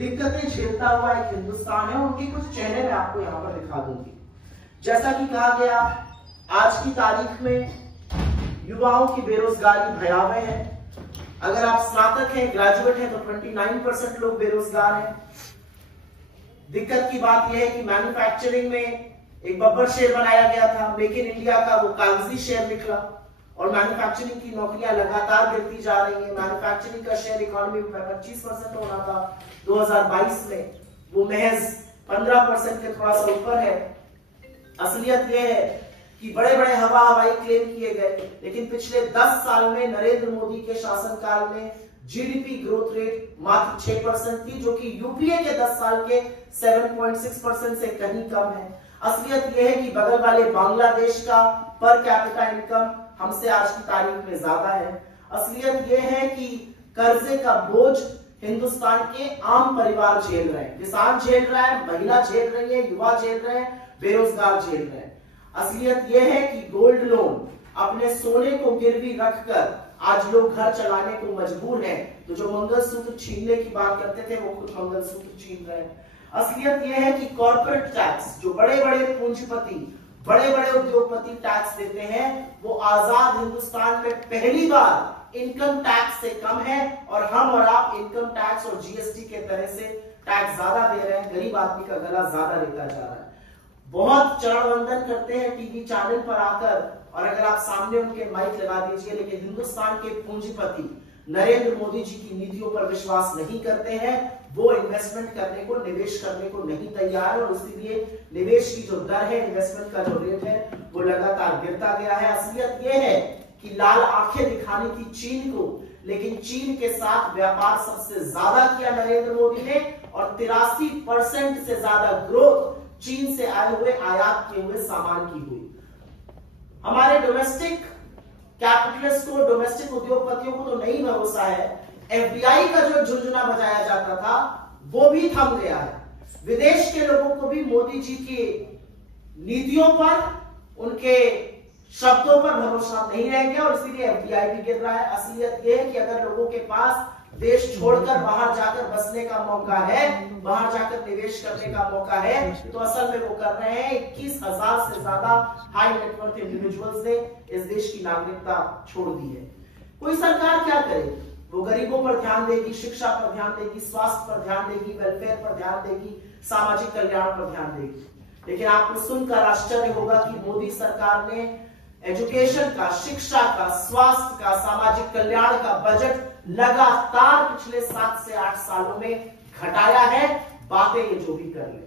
दिक्कतें झेलता हुआ एक हिंदुस्तान है, उनके कुछ चेहरे मैं आपको यहाँ पर दिखा दूंगी। जैसा कि कहा गया, आज की तारीख में युवाओं की बेरोजगारी भयावह है। अगर आप स्नातक हैं, ग्रेजुएट हैं, तो 29% लोग बेरोजगार हैं। दिक्कत की बात यह है कि मैन्युफैक्चरिंग में एक बब्बर शेर बनाया गया था, मेक इन इंडिया का, वो कागजी शेर निकला और मैन्युफैक्चरिंग की नौकरियां लगातार गिरती जा रही है। मैन्युफैक्चरिंग का शेयर इकोनॉमी में 25% होना था 2022 में, वो महज 15% के थोड़ा सा ऊपर है। असलियत यह है कि बड़े बड़े हवाई क्लेम किए गए, लेकिन पिछले 10 साल में नरेंद्र मोदी के शासनकाल में जीडीपी ग्रोथ रेट मात्र 6% थी, जो कि यूपीए के 10 साल के 7.6% से कहीं कम है। असलियत यह है कि बगल वाले बांग्लादेश का पर कैपिटा इनकम हमसे आज की तारीख में ज्यादा है। असलियत यह है कि कर्जे का बोझ हिंदुस्तान के आम परिवार झेल रहे हैं, किसान झेल रहा है, महिला झेल रही है, युवा झेल रहे हैं, बेरोजगार झेल रहे हैं। असलियत यह है कि गोल्ड लोन, अपने सोने को गिरवी रखकर आज लोग घर चलाने को मजबूर हैं। तो जो मंगलसूत्र छीनने की बात करते थे, वो खुद मंगलसूत्र छीन रहे हैं। असलियत यह है कि कॉर्पोरेट टैक्स, जो बड़े बड़े पूंजीपति, बड़े बड़े उद्योगपति टैक्स देते हैं, वो आजाद हिंदुस्तान में पहली बार इनकम टैक्स से कम है, और हम और आप इनकम टैक्स और जीएसटी के तरह से टैक्स ज्यादा दे रहे हैं। गरीब आदमी का गला ज्यादा लेता जा रहा है। बहुत चरण वंदन करते हैं टीवी चैनल पर आकर, और अगर आप सामने उनके माइक लगा दीजिए, लेकिन हिंदुस्तान के पूंजीपति नरेंद्र मोदी जी की नीतियों पर विश्वास नहीं करते हैं। वो इन्वेस्टमेंट करने को, निवेश करने को नहीं तैयार, और इसीलिए निवेश की जो दर है, इन्वेस्टमेंट का जो रेट है, वो लगातार गिरता गया है। असलियत यह है कि लाल आंखें दिखानी थी चीन को, लेकिन चीन के साथ व्यापार सबसे ज्यादा किया नरेंद्र मोदी ने, और 83% से ज्यादा ग्रोथ चीन से आए हुए, आयात किए हुए सामान की हुई। हमारे डोमेस्टिक कैपिटलिस्ट को, डोमेस्टिक उद्योगपतियों को तो नहीं भरोसा है। एफडीआई का जो झुंझुना बजाया जाता था, वो भी थम गया है। विदेश के लोगों को भी मोदी जी की नीतियों पर, उनके शब्दों पर भरोसा नहीं रह गया, और इसीलिए एफडीआई भी गिर रहा है। असलियत यह है कि अगर लोगों के पास देश छोड़कर बाहर जाकर बसने का मौका है, बाहर जाकर निवेश करने का मौका है, तो असल में वो कर रहे हैं। 21,000 से ज्यादा हाई नेटवर्थ इंडिविजुअल्स ने इस देश की नागरिकता छोड़ दी है। कोई सरकार क्या करेगी? वो गरीबों पर ध्यान देगी, शिक्षा पर ध्यान देगी, स्वास्थ्य पर ध्यान देगी, वेलफेयर पर ध्यान देगी, सामाजिक कल्याण पर ध्यान देगी। लेकिन आपको सुनकर आश्चर्य होगा कि मोदी सरकार ने एजुकेशन का, शिक्षा का, स्वास्थ्य का, सामाजिक कल्याण का बजट लगातार पिछले 7 से 8 सालों में घटाया है। बातें ये जो भी कर ले,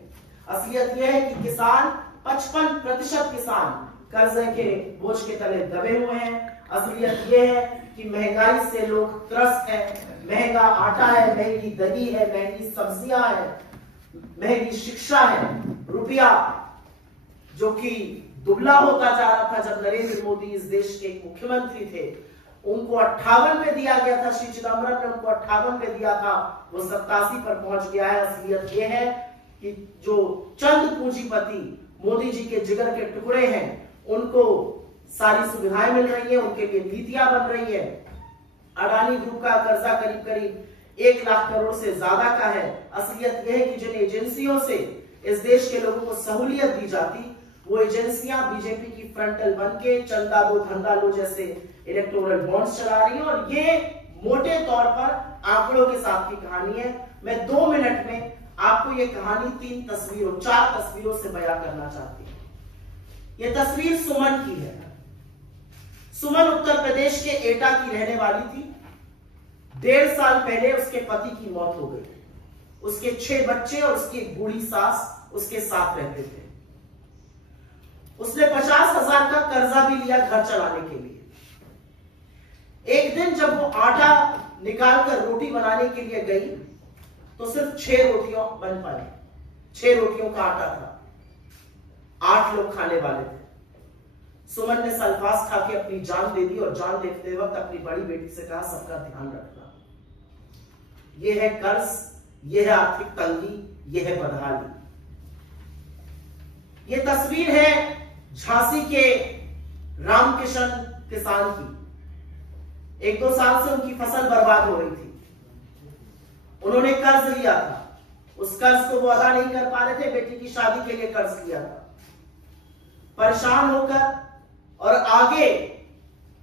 असलियत यह है कि किसान, 55% किसान कर्जे के बोझ के तले दबे हुए हैं। असलियत यह है कि महंगाई से लोग त्रस्त हैं। महंगा आटा है, महंगी दही है, महंगी सब्जियां हैं, महंगी शिक्षा है। रुपया जो कि दुबला होता जा रहा था जब नरेंद्र मोदी इस देश के मुख्यमंत्री थे, उनको 58 में दिया गया था, श्री चिदम्बरम ने उनको 58 में दिया था, वो 87 पर पहुंच गया है। असलियत यह है कि जो चंद पूंजीपति मोदी जी के जिगर के टुकड़े हैं, उनको सारी सुविधाएं मिल रही है, उनके लिए नीतियां बन रही है। अडानी ग्रुप का कर्जा करीब करीब 1 लाख करोड़ से ज्यादा का है। असलियत यह है कि जिन एजेंसियों से इस देश के लोगों को सहूलियत दी जाती, वो एजेंसियां बीजेपी की फ्रंटल बन के चंदा दो धंधा लो जैसे इलेक्टोरल बॉन्ड्स चला रही है, और ये मोटे तौर पर आंकड़ों के साथ की कहानी है। मैं 2 मिनट में आपको ये कहानी 4 तस्वीरों से बयां करना चाहती हूं। ये तस्वीर सुमन की है। सुमन उत्तर प्रदेश के एटा की रहने वाली थी। 1.5 साल पहले उसके पति की मौत हो गई। उसके 6 बच्चे और उसकी एक बूढ़ी सास उसके साथ रहते थे। उसने 50,000 का कर्जा भी लिया घर चलाने के लिए। एक दिन जब वो आटा निकालकर रोटी बनाने के लिए गई, तो सिर्फ 6 रोटियां बन पाई। 6 रोटियों का आटा था, 8 लोग खाने वाले थे। सुमन ने सल्फास खा के अपनी जान दे दी, और जान देते वक्त अपनी बड़ी बेटी से कहा, सबका ध्यान रखना। यह है कर्ज, यह है आर्थिक तंगी, यह है बदहाली। यह तस्वीर है झांसी के रामकिशन किसान की। 1-2 साल से उनकी फसल बर्बाद हो रही थी। उन्होंने कर्ज लिया था, उस कर्ज को वो अदा नहीं कर पा रहे थे, बेटी की शादी के लिए कर्ज लिया था। परेशान होकर और आगे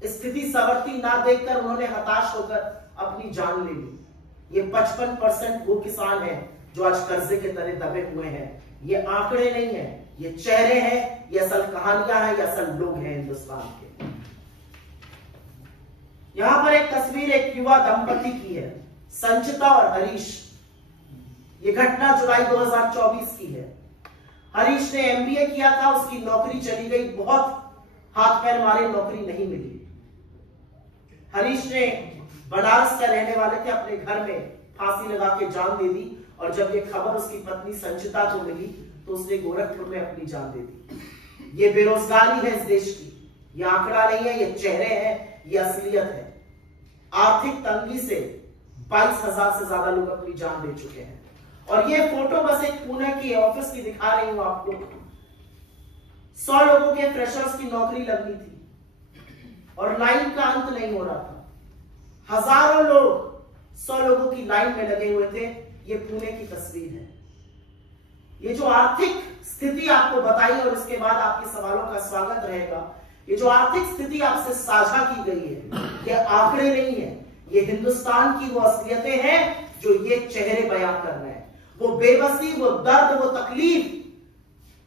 स्थिति संवरती ना देखकर उन्होंने हताश होकर अपनी जान ले ली। ये 55% वो किसान हैं जो आज कर्जे के तले दबे हुए हैं। ये आंकड़े नहीं है, ये चेहरे हैं, ये असल कहानियां हैं, ये असल लोग हैं हिंदुस्तान के। यहां पर एक तस्वीर एक युवा दंपति की है, संचिता और हरीश। ये घटना जुलाई 2024 की है। हरीश ने MBA किया था, उसकी नौकरी चली गई, बहुत हाथ पैर मारे, नौकरी नहीं मिली। हरीश ने बनारस का रहने वाले थे, अपने घर में फांसी लगा के जान दे दी। और जब ये खबर उसकी पत्नी संचिता को मिली तो उसने गोरखपुर में अपनी जान दे दी। ये बेरोजगारी है इस देश की, ये आंकड़ा नहीं है, ये चेहरे हैं, ये असलियत है। आर्थिक तंगी से 22,000 से ज्यादा लोग अपनी जान दे चुके हैं। और ये फोटो बस एक पुणे की ऑफिस की दिखा रही हूं आपको। 100 लोगों के फ्रेशर्स की नौकरी लगनी थी और लाइन का अंत नहीं हो रहा था। हजारों लोग 100 लोगों की लाइन में लगे हुए थे। ये पुणे की तस्वीर है। ये जो आर्थिक स्थिति आपको बताई और इसके बाद आपके सवालों का स्वागत रहेगा, ये जो आर्थिक स्थिति आपसे साझा की गई है, ये आंकड़े नहीं है, ये हिंदुस्तान की वो असलियतें हैं जो ये चेहरे बयान कर रहे हैं। वो बेबसी, वो दर्द, वो तकलीफ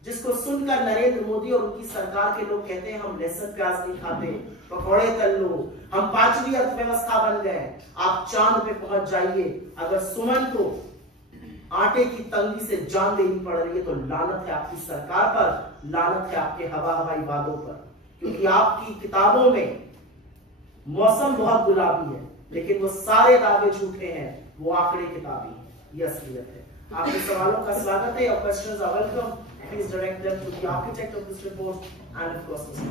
जिसको सुनकर नरेंद्र मोदी और उनकी सरकार के लोग कहते हैं हम लहसुन प्याज नहीं खाते, पकौड़े तल लो, हम 5वीं अर्थव्यवस्था बन गए। आप चांद पे पहुंच जाइए, अगर सुमन को आटे की तंगी से जान देनी पड़ रही है तो लानत है आपकी सरकार पर, लानत है आपके हवाई वादों पर। क्योंकि आपकी किताबों में मौसम बहुत गुलाबी है, लेकिन वो सारे दावे झूठे हैं, वो आंकड़े किताबी हैं, ये असलियत है। आपके सवालों का स्वागत है। Your questions are welcome. Please direct them to the architect of this report and of course Mr.